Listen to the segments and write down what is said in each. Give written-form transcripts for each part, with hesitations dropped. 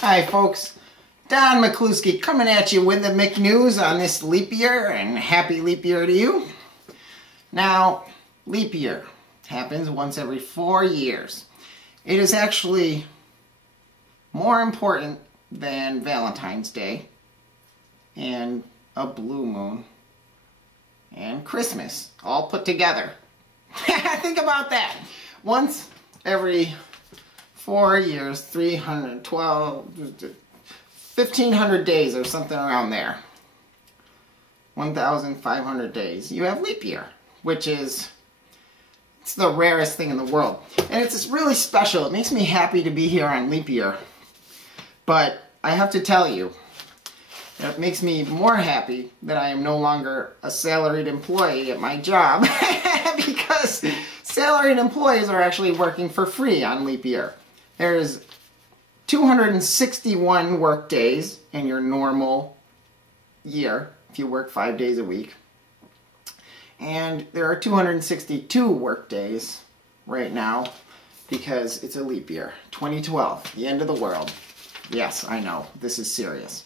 Hi folks, Don McCluskey coming at you with the McNews on this leap year, and happy leap year to you. Now, leap year happens once every 4 years. It is actually more important than Valentine's Day and a blue moon and Christmas all put together. Think about that. Once every 4 years, 1,500 days or something around there. 1,500 days. You have leap year, which is, it's the rarest thing in the world. And it's really special. It makes me happy to be here on leap year. But I have to tell you, it makes me more happy that I am no longer a salaried employee at my job because salaried employees are actually working for free on leap year. There's 261 work days in your normal year if you work 5 days a week. And there are 262 work days right now because it's a leap year. 2012, the end of the world. Yes, I know, this is serious.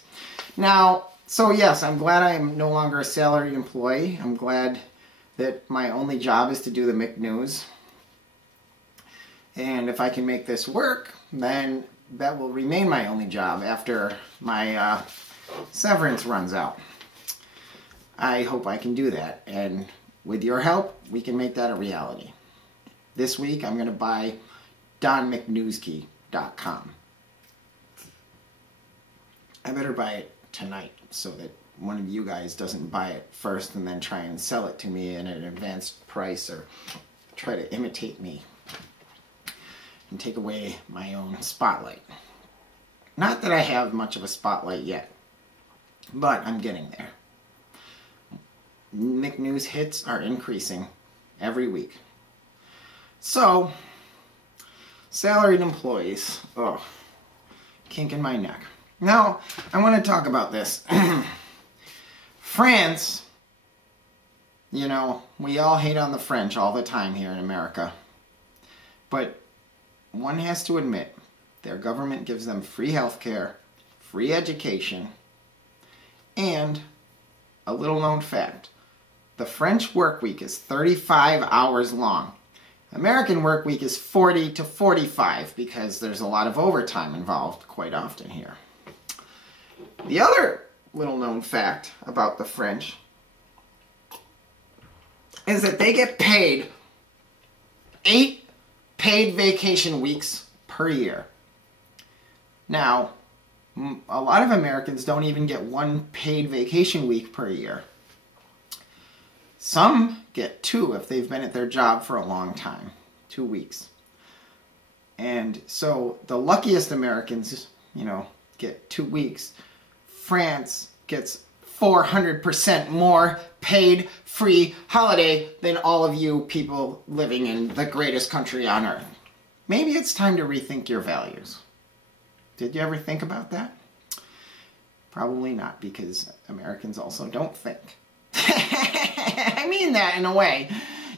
Now, so yes, I'm glad I'm no longer a salaried employee. I'm glad that my only job is to do the McNews. And if I can make this work, then that will remain my only job after my severance runs out. I hope I can do that, and with your help, we can make that a reality. This week, I'm going to buy donmcnewskey.com. I better buy it tonight so that one of you guys doesn't buy it first and then try and sell it to me at an advanced price or try to imitate me and take away my own spotlight. Not that I have much of a spotlight yet, but I'm getting there. McNews hits are increasing every week. So, salaried employees, oh, kink in my neck. Now, I want to talk about this. France, you know, we all hate on the French all the time here in America. But one has to admit, their government gives them free healthcare, free education, and a little known fact. The French work week is 35 hours long. American work week is 40 to 45 because there's a lot of overtime involved quite often here. The other little known fact about the French is that they get paid 8 paid vacation weeks per year. Now, a lot of Americans don't even get 1 paid vacation week per year. Some get 2 if they've been at their job for a long time, 2 weeks. And so the luckiest Americans, you know, get 2 weeks. France gets 400% more paid free holiday than all of you people living in the greatest country on earth. Maybe it's time to rethink your values. Did you ever think about that? Probably not, because Americans also don't think. I mean that in a way.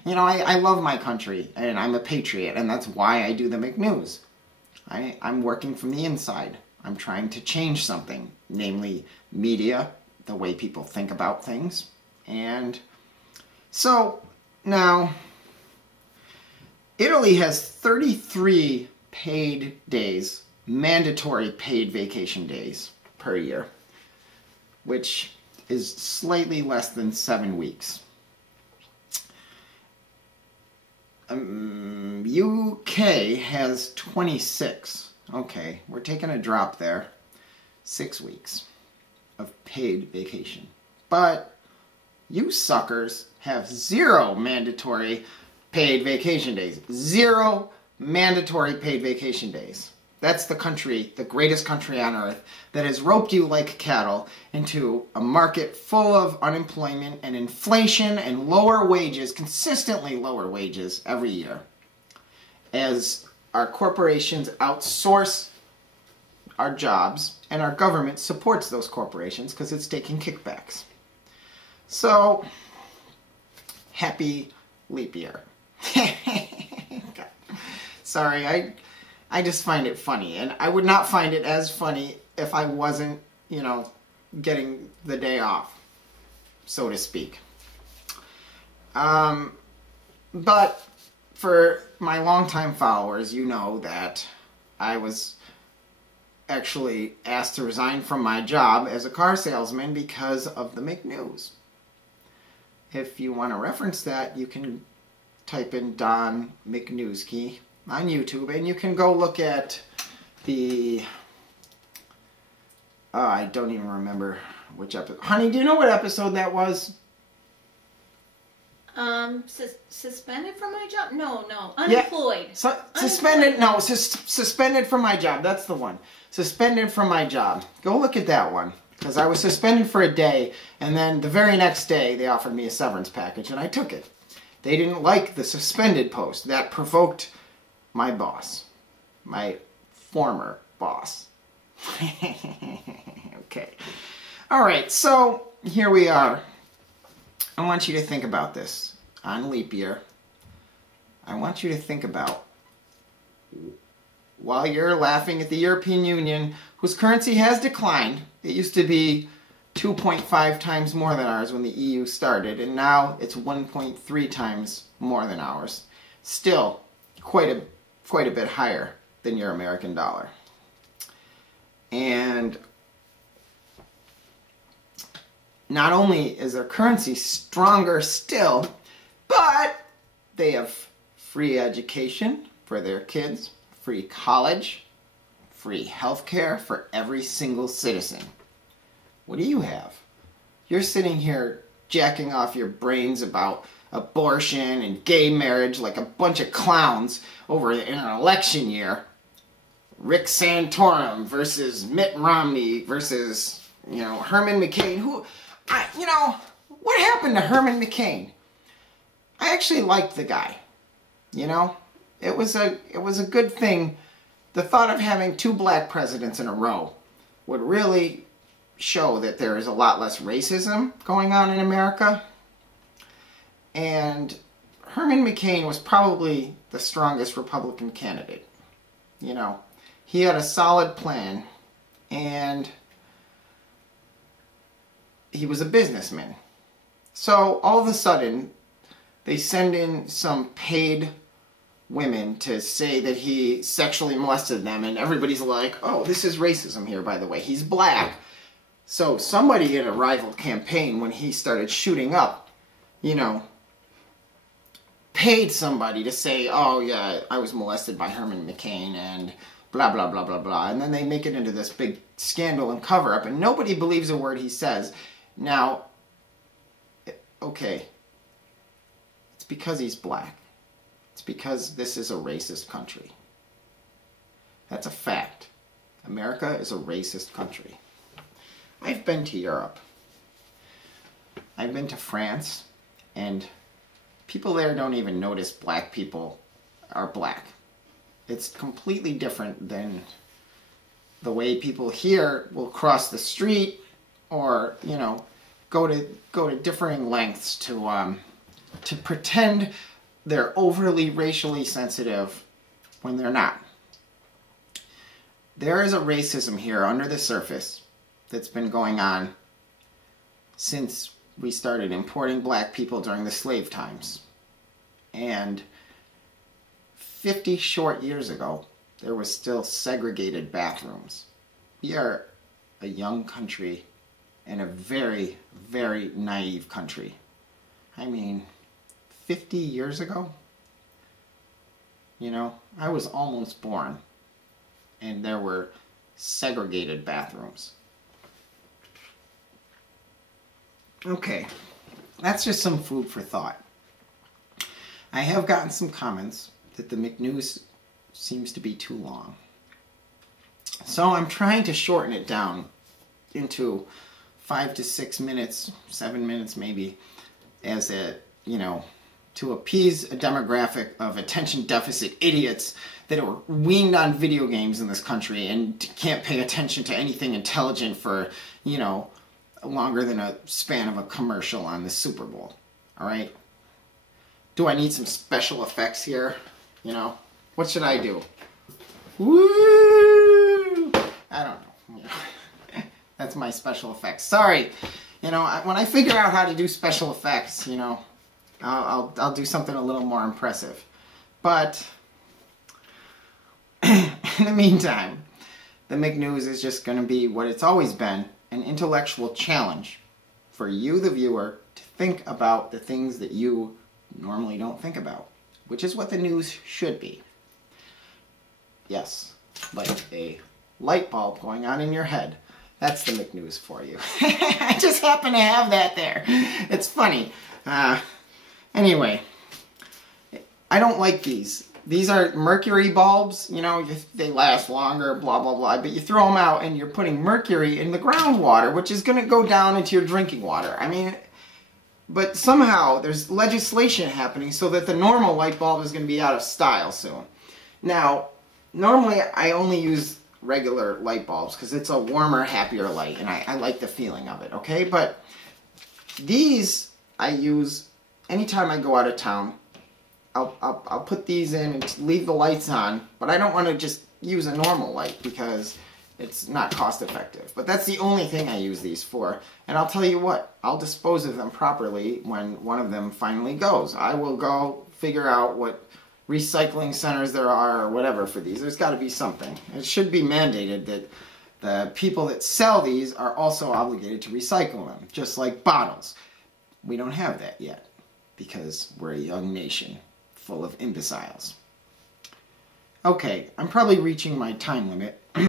You know, I love my country, and I'm a patriot, and that's why I do the McNews. I'm working from the inside. I'm trying to change something, namely media, the way people think about things. And so now, Italy has 33 paid days, mandatory paid vacation days per year, which is slightly less than 7 weeks. UK has 26. Okay, we're taking a drop there. 6 weeks of paid vacation. But you suckers have 0 mandatory paid vacation days. 0 mandatory paid vacation days. That's the country, the greatest country on earth, that has roped you like cattle into a market full of unemployment and inflation and lower wages, consistently lower wages every year, as our corporations outsource our jobs and our government supports those corporations because it's taking kickbacks. So, happy leap year. Sorry, I just find it funny. And I would not find it as funny if I wasn't, you know, getting the day off, so to speak. But for my longtime followers, you know that I was actually asked to resign from my job as a car salesman because of the McNews. If you want to reference that, you can type in Don McNewski on YouTube, and you can go look at the... I don't even remember which episode. Honey, do you know what episode that was? Suspended from my job? No. Unemployed. Yeah. Suspended. No, suspended from my job. That's the one. Suspended from my job. Go look at that one. Because I was suspended for a day, and then the very next day they offered me a severance package, and I took it. They didn't like the suspended post. That provoked my boss. My former boss. Okay. Alright, so here we are. I want you to think about this. On leap year, I want you to think about, while you're laughing at the European Union, whose currency has declined. It used to be 2.5 times more than ours when the EU started, and now it's 1.3 times more than ours. Still, quite a bit higher than your American dollar. And not only is their currency stronger still, but they have free education for their kids, free college, free health care for every single citizen. What do you have? You're sitting here jacking off your brains about abortion and gay marriage like a bunch of clowns over in an election year. Rick Santorum versus Mitt Romney versus, Herman McCain. What happened to Herman McCain? I actually liked the guy. It was a good thing. The thought of having two black presidents in a row would really show that there is a lot less racism going on in America. And Herman McCain was probably the strongest Republican candidate. He had a solid plan, and he was a businessman. So all of a sudden, they send in some paid women to say that he sexually molested them, and everybody's like, oh, this is racism here, by the way. He's black. So somebody in a rival campaign, when he started shooting up, paid somebody to say, oh, yeah, I was molested by Herman McCain, and blah, blah, blah, blah, blah. And then they make it into this big scandal and cover-up, and nobody believes a word he says. Now, okay, it's because he's black. It's because this is a racist country. That's a fact. America is a racist country. I've been to Europe. I've been to France, and people there don't even notice black people are black. It's completely different than the way people here will cross the street or, go to differing lengths to pretend they're overly racially sensitive when they're not. There is a racism here under the surface that's been going on since we started importing black people during the slave times. And 50 short years ago, there was still segregated bathrooms. We are a young country and a very, very naive country. 50 years ago, I was almost born, and there were segregated bathrooms. Okay, that's just some food for thought. I have gotten some comments that the McNews seems to be too long. So I'm trying to shorten it down into 5 to 6 minutes, 7 minutes maybe, as to appease a demographic of attention deficit idiots that are weaned on video games in this country and can't pay attention to anything intelligent for, longer than a span of a commercial on the Super Bowl. Alright? Do I need some special effects here? What should I do? Woo! I don't know. That's my special effects. Sorry. You know, when I figure out how to do special effects, you know, I'll do something a little more impressive. But in the meantime, the McNews is just going to be what it's always been, an intellectual challenge for you, the viewer, to think about the things that you normally don't think about, which is what the news should be. Yes, like a light bulb going on in your head. That's the McNews for you. I just happen to have that there. It's funny. Anyway, I don't like these. These are mercury bulbs. You know, they last longer, blah, blah, blah. But you throw them out and you're putting mercury in the groundwater, which is going to go down into your drinking water. I mean, but somehow there's legislation happening so that the normal light bulb is going to be out of style soon. Now, normally I only use regular light bulbs because it's a warmer, happier light, and I like the feeling of it, okay? But these I use anytime I go out of town. I'll put these in and leave the lights on, but I don't want to just use a normal light because it's not cost effective. But that's the only thing I use these for. And I'll tell you what, I'll dispose of them properly when one of them finally goes. I will go figure out what recycling centers there are or whatever for these. There's got to be something. It should be mandated that the people that sell these are also obligated to recycle them, just like bottles. We don't have that yet because we're a young nation full of imbeciles. Okay, I'm probably reaching my time limit.